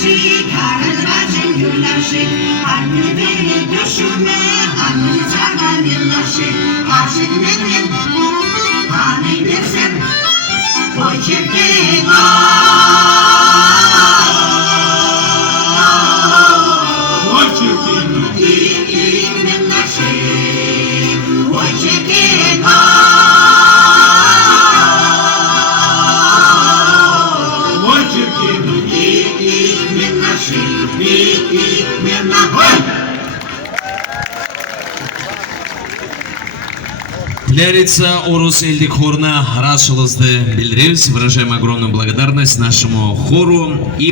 наши, Каразбажин юноши, Анны бери душуме, Анны цагами наши, Ашик мен, Аны берсен, Почерки мен наши, Почерки Для лица Орус Эльдик хорна расшылызды билдіребіз, выражаем огромную благодарность нашему хору и